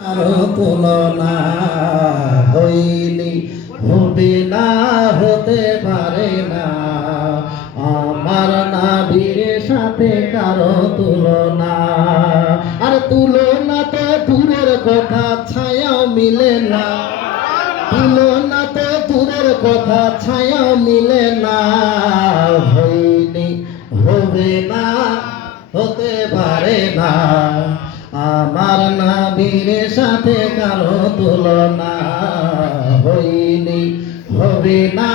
কারো তুলনা হইনি, হবে না, হতে পারে না। আমার নাভির সাথে কারো তুলনা। আর তুলনা তো দূরের কথা, ছায়াও মিলে না। তুলনা তো দূরের কথা, ছায়াও মিলে না। হইনি, হবে না, হতে পারে না। আমার নবীর সাথে কারো তুলনা হইনি, হবে না,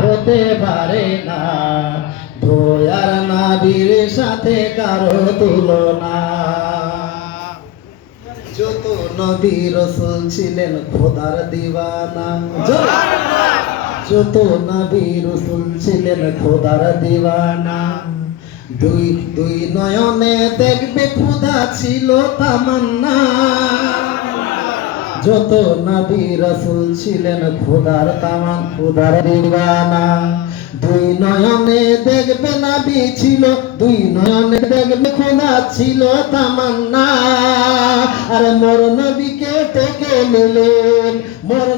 হতে পারে না। দয়ার নবীর সাথে কারো তুলনা। যত নবী রাসূল ছিলেন খোদার দিওয়ানা, যত নবী রাসূল ছিলেন খোদার দিওয়ানা। দুই নয়নে দেখবে খোদা ছিল তামান্না। যত নবী রাসূল ছিলেন খোদার খোদার দিওয়ানা। দুই নয়নে দেখবে নবী ছিল, দুই নয়নে দেখবে খোদা ছিল তামান্না। আর মোর নবীকে ডেকে নিলেন, মোর